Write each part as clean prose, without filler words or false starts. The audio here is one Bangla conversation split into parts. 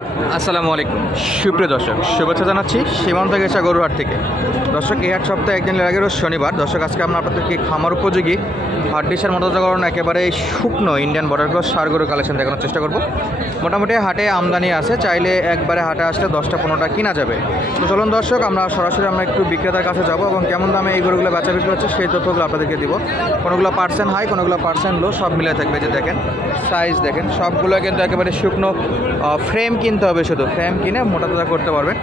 আসসালামু আলাইকুম সুপ্রিয় দর্শক, শুভেচ্ছা জানাচ্ছি সীমান্ত গেছা গরুহাট থেকে। দর্শক, এই হাট সপ্তাহে একদিনের আগে রোজ শনিবার। দর্শক, আজকে আমরা আপনাদেরকে খামার উপযোগী হাড্ডিসার মতজাকরণ একেবারে শুকনো ইন্ডিয়ান বর্ডার ক্রস ষাঁড় গরুর কালেকশন দেখানোর চেষ্টা করব। মোটামুটি হাটে আমদানি আছে, চাইলে একবারে হাটে আসলে 10-15টা কিনা যাবে। তো চলুন দর্শক, আমরা সরাসরি একটু বিক্রেতার কাছে যাব এবং কেমন দামে এই গরুগুলো বেচা বিক্রি হচ্ছে সেই তথ্যগুলো আপনাদেরকে দিব। কোনোগুলো পার্সেন্ট হাই, কোনোগুলো পার্সেন্ট লো, সব মিলে থাকবে। যে দেখেন সাইজ দেখেন, সবগুলো কিন্তু একেবারে শুকনো। ফ্রেম কিনতে হবে, শুধু ফ্রেম কিনে মোটা তাজা করতে পারবেন।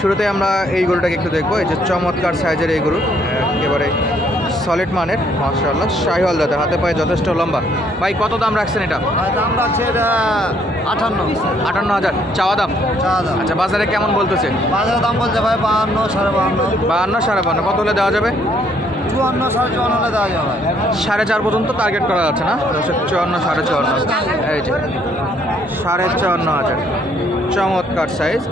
শুরুতে আমরা এই গরুটাকে একটু দেখবো। এই যে চমৎকার সাইজের এই গরু, একেবারে সলিড মানের, মাশাআল্লাহ, শাহিওয়াল জাতের, হাতে পায়ে যথেষ্ট লম্বা। ভাই কত দাম রাখছেন এটা? দাম রাখছে 58,000 চাওয়া দাম। আচ্ছা, বাজারে কেমন বলতেছে? বাজারের দাম বলছে ভাই 52, 52, 52, 52। কত হলে দেওয়া যাবে? 54, 54 হলে দেওয়া যাবে। 4.5 পর্যন্ত টার্গেট করা যাচ্ছে না? 54, 54.5। এই যে 54,500। চমৎকার সাইজ,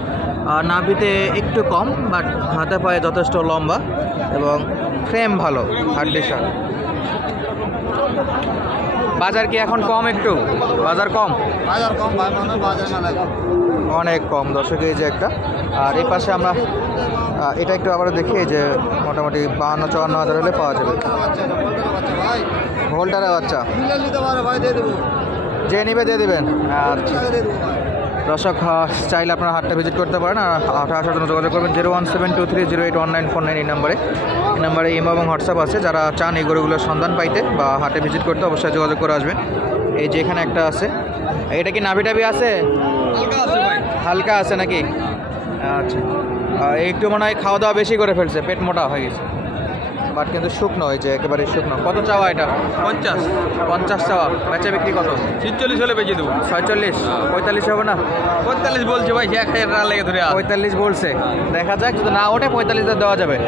নাভিতে একটু কম, বাট হাতে পায়ে যথেষ্ট লম্বা এবং ফ্রেম ভালো, হাড্ডিসার। বাজার কি এখন কম? একটু বাজার কম, বাজার কম ভাই, মনে হয় বাজার মেলায় কম, অনেক কম। দর্শক, এই যে একটা, আর এই পাশে আমরা এটা একটু আবার দেখি। যে মোটামুটি 52-54 হলে পাওয়া যাবে। ভাই ভোল্টারের বাচ্চা মিলে নিতে পারে ভাই, দিয়ে দেবো, যে নিবে দিয়ে দেবেন। আর টাকা দিয়ে দেবো ভাই। দর্শক, চাইলে আপনারা হাটটা ভিজিট করতে পারেন। আর হাটে আসার জন্য যোগাযোগ করবেন 01723081949 এই নাম্বারে ইমো এবং হোয়াটসঅ্যাপ আছে। যারা চান এই গরুগুলোর সন্ধান পাইতে বা হাটে ভিজিট করতে, অবশ্যই যোগাযোগ করে আসবেন। এই যে এখানে একটা আছে, এটা কি নাভি টাভি আছে? হালকা আছে নাকি? আচ্ছা, একটু মনে হয় খাওয়া দাওয়া বেশি করে ফেলছে, পেট মোটা হয়ে গেছে, বাট কিন্তু শুকনো, এই যে একেবারে শুকনো। কত চাওয়া এটা? 50 চাওয়া। বেচা বিক্রি কত? 46 হলে বেঁচে দেবো। 46, 45 হবে না? 45 বলছে ভাই, 1000 টাকা লেগে ধরে 45 বলছে, দেখা যাক, যদি না ওঠে 45 দেওয়া যাবে।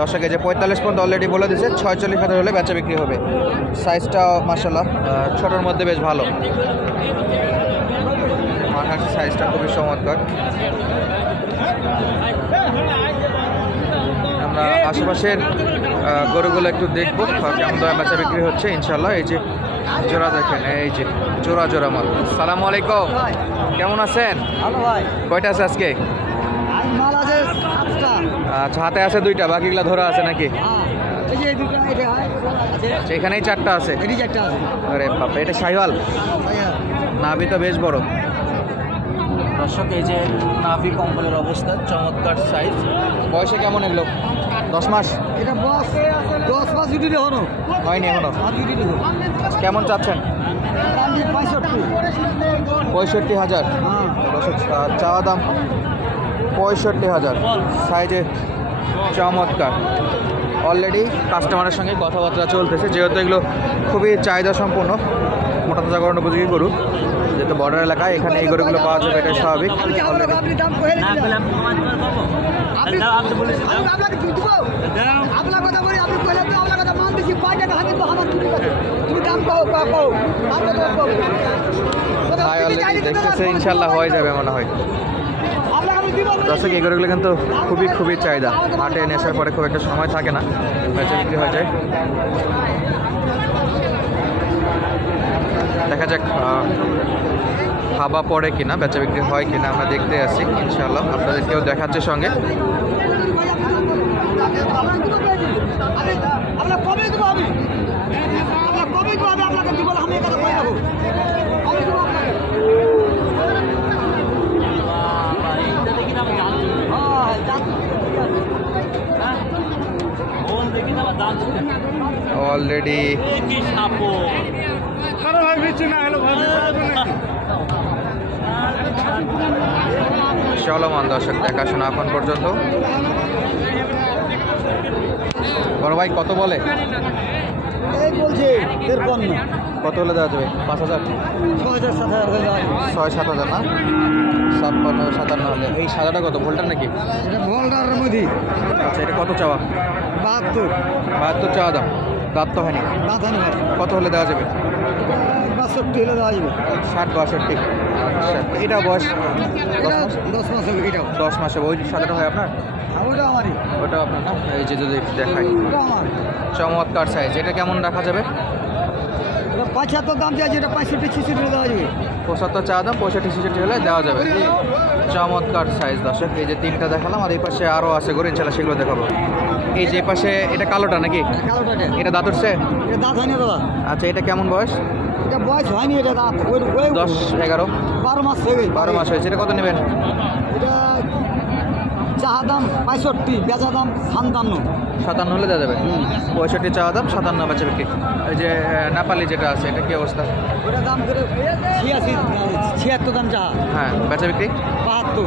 দর্শকে যে 45 পর্যন্ত অলরেডি বলে দিচ্ছে, 46,000 হলে বেচা বিক্রি হবে। সাইজটাও মাশাআল্লাহ ছোটোর মধ্যে বেশ ভালো, মাথার সাইজটা খুবই চমৎকার। আমরা আশেপাশের গরুগুলো একটু দেখবো কেমন দামে বেচা বিক্রি হচ্ছে ইনশাল্লাহ। এই যে জোড়া দেখেন, এই যে জোড়া জোড়া মাল। সালামু আলাইকুম, কেমন আছেন? ভালো ভাই, কয়টা আছে আজকে? মাল আছে 7টা। আচ্ছা, হাতে আছে 2টা, বাকিগুলো ধরা আছে নাকি? এই যে এই দুটো, এটা আছে, এখানেই 4টা আছে। এটি 4টা আছে। আরে বাবা, এটা শাহিওয়াল, নাভি তো বেশ বড়। দর্শক, এই যে নাভি কম্বলের অবস্থা, চমৎকার সাইজ। বয়সে কেমন এগুলো? 10 মাস এটা বস 10 মাস ছুটি হলো, হয়নি এখনো? ছুটি হলো। কেমন চাচ্ছেন? 65। 65,000। হ্যাঁ, দর্শক, চাওয়া দাম 65,000। সাইজে চমৎকার। অলরেডি কাস্টমারের সঙ্গে কথাবার্তা চলতেছে, যেহেতু এগুলো খুবই চাহিদা সম্পন্ন মোটা তাজাকরণ উপযোগী গরু, যেহেতু বর্ডার এলাকায় এখানে এই গরুগুলো পাওয়া যাবে, এটাই স্বাভাবিক। আপনি দাম কহে দিলেন, আপনাকে তুই দিব, আপনার কথা বলি, আপনি কইলে তো আপনার কথা মান দিছি, 5 টাকা হাতে তো আমার তুমি কথা, তুমি দাম কও কও, দাম কও। ভাই অলরেডি দেখতেছে, ইনশাল্লাহ হয়ে যাবে মনে হয়। দর্শক, এই গরুগুলো কিন্তু খুবই চাহিদা। হাটে এনে আসার পরে খুব একটা সময় থাকে না, বেচা বিক্রি হয়ে যায়। দেখা যাক হাবা পড়ে কিনা, বেচা বিক্রি হয় কিনা, আমরা দেখতে আসি ইনশাল্লাহ। আপনাদেরকেও দেখাচ্ছে সঙ্গে। অলরেডি চলমান দর্শক দেখাশোনা এখন পর্যন্ত। বড় ভাই কত বলে? এই বলছে 53। কত হলে দেওয়া যাবে? 5,000, 6-7,000 না? 56-57 হলে। এই সাদাটা কত? ভোল্টার নাকি? এটা ভোল্ডারের মধ্যে। আচ্ছা, এটা কত চাওয়া? 72 চাওয়া দাম, দাঁত তো হয়নি। কত হলে দেওয়া যাবে? 62 হলে দেওয়া যাবে। 60-62। আচ্ছা, এটা বয়স 10 মাস হবে। এটাও 10 মাসে। ওই সাদাটা হয় আপনার? ওটা আমারই। ওটা আপনার না? এই যে যদি দেখাই, ওটা আমার। চমৎকার সাইজ। এটা কেমন রাখা যাবে? এটা 75 দাম চাইছে, এটা 65 66 দেওয়া যাবে। 75 চা দাম, 65 66 হলে দেওয়া যাবে। চমৎকার সাইজ দর্শক, এই যে তিনটা দেখালাম, আর এই পাশে আরও আছে গরু, ইনশাল্লাহ সেগুলো দেখাবো। এই যে পাশে এটা কালোটা নাকি? কালোটাকে এটা দাঁত উঠছে? এটা দাঁত হয়নি দাদা, আচ্ছা, এটা কেমন বয়স? এটা বয়স হয়নি, এটা দাঁত ওই 10 11 12 মাস হয়ে গেছে। 12 মাস হয়েছে। এটা কত নেবেন? এটা চাহা দাম 65, বেচা দাম 57। 57 হলে দেওয়া যাবে। 65 চা দাম, 57 বেচা বিক্রি। এই যে নেপালি যেটা আছে, এটা কি অবস্থা? ওটা দাম করে 76 দাম চাহা। হ্যাঁ, বেচা বিক্রি 72।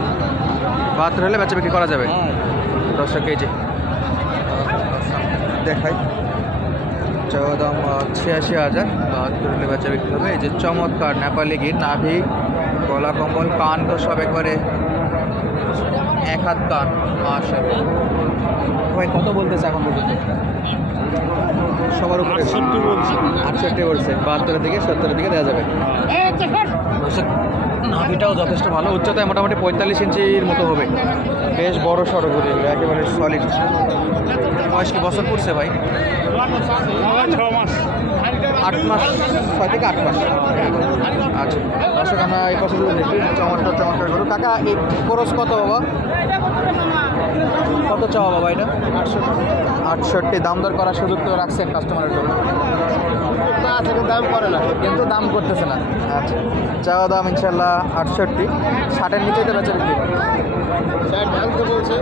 72 হলে বেচা বিক্রি করা যাবে। হ্যাঁ, দর্শক এই যে দেখাই, চাওয়া দাম 86,000, 72 হলে বেচা বিক্রি হবে। এই যে চমৎকার নেপালি গির, নাভি, গলা কম্বল, কান তো সব একবারে এক হাত কান। মাশাআল্লাহ ভাই, কত বলতেছে এখন পর্যন্ত? সবার উপরে 68 বলছে। 68 বলছে, 72 থেকে 70 দিকে দেওয়া যাবে। দর্শক, নাভিটাও যথেষ্ট ভালো, উচ্চতায় মোটামুটি 45 ইঞ্চির মতো হবে। বেশ বড় সড়ো করে একেবারে সলিড। বয়স কি বছর পড়ছে ভাই? 8 মাস, 6 থেকে 8 মাস। আচ্ছা দর্শক, আমরা এই পাশে যদি দেখি, চমৎকার গরু। কাকা, এই খরচ কত বাবা? কত চাওয়া বাবা এটা? 68। দাম দর করার সুযোগ তো রাখছেন কাস্টমারের জন্য? দাম করে না, কিন্তু দাম করতেছে না। আচ্ছা, চাওয়া দাম ইনশাল্লাহ 68, 60-এর নিচে তো বেচা বিক্রি হয়। বলছে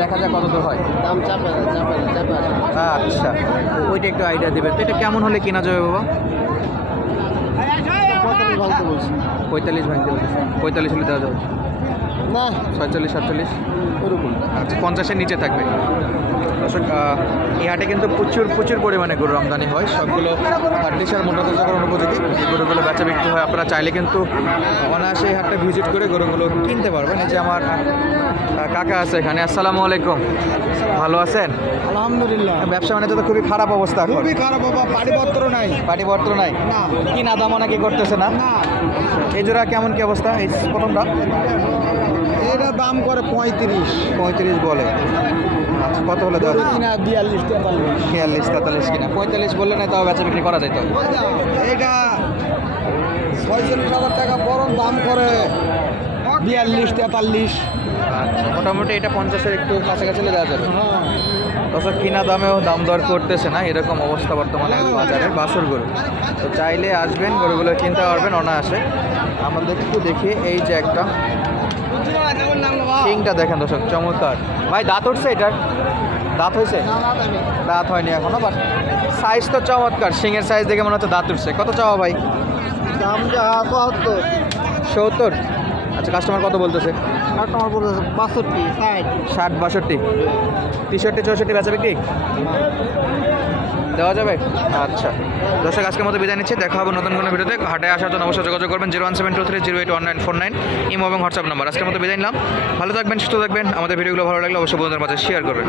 দেখা যাক কত দূর হয়। দাম চাপে। আচ্ছা, ওইটা একটু আইডিয়া দেবেন তো, এটা কেমন হলে কেনা যাবে বাবা? 45 ভাঙতে বলতেছে। 45 হলে দেওয়া যাবে না, 46 47 ওরকম। আচ্ছা, 50-এর নিচে থাকবে। দর্শক, এই হাটে কিন্তু প্রচুর পরিমাণে গরুর আমদানি হয়। সবগুলো হাড্ডিসার মোটাতাজাকরণ উপযোগী এই গরুগুলো বেচা বিক্রি হয়। আপনারা চাইলে কিন্তু অনায়াসে এই হাটটা ভিজিট করে গরুগুলো কিনতে পারবেন। এই যে আমার কাকা আছে এখানে। আসসালামু আলাইকুম, ভালো আছেন? আলহামদুলিল্লাহ। ব্যবসা বাণিজ্য তো খুবই খারাপ অবস্থা এখন। খুবই খারাপ বাবা, পানিপত্র নাই। পাটিপত্র নাই, না। কি না দাম নাকি করতেছে না? না, এই জোড়া কেমন কি অবস্থা? এই প্রথমটা এটা দাম করে 35 বলে। আচ্ছা, কত হলে দেওয়া যাবে? কিনা 42 43। 42 43 কিনা 45 বললে না, তাও বেচা বিক্রি করা যেত। এটা 46,000 টাকা, বরং দাম করে 42 43। আচ্ছা, মোটামুটি এটা 50-এর একটু কাছাকাছি দেওয়া যাবে। হ্যাঁ, দর্শক, কিনা দামেও দাম দর করতেছে না, এরকম অবস্থা বর্তমানে বাজারে বাছুর গরু। তো চাইলে আসবেন, গরুগুলো কিনতে পারবেন অনায়াসে। আমাদের একটু দেখি, এই যে একটা সিংটা দেখেন দর্শক, চমৎকার। ভাই, দাঁত উঠছে এটার? দাঁত হয়েছে? দাঁত হয়নি এখনো, বাট সাইজ তো চমৎকার। সিংয়ের সাইজ দেখে মনে হচ্ছে দাঁত উঠছে। কত চাওয়া ভাই? দাম যা 72। 70। আচ্ছা, কাস্টমার কত বলতেছে? কাস্টমার বলতেছে 62 60 62 63 64 বেচা বিক্রি দেওয়া যাবে। আচ্ছা দর্শক, আজকের মতো বিদায় নিচ্ছি। দেখা হবে নতুন কোনো ভিডিওতে। হাটে আসার জন্য অবশ্যই যোগাযোগ করবেন 01723081949 ইমো এবং হোয়াটসঅ্যাপ নাম্বার। আজকের মতো বিদায় নিলাম। ভালো থাকবেন, সুস্থ থাকবেন। আমাদের ভিডিওগুলো ভালো লাগলে অবশ্যই বন্ধুদের মাঝে শেয়ার করবেন।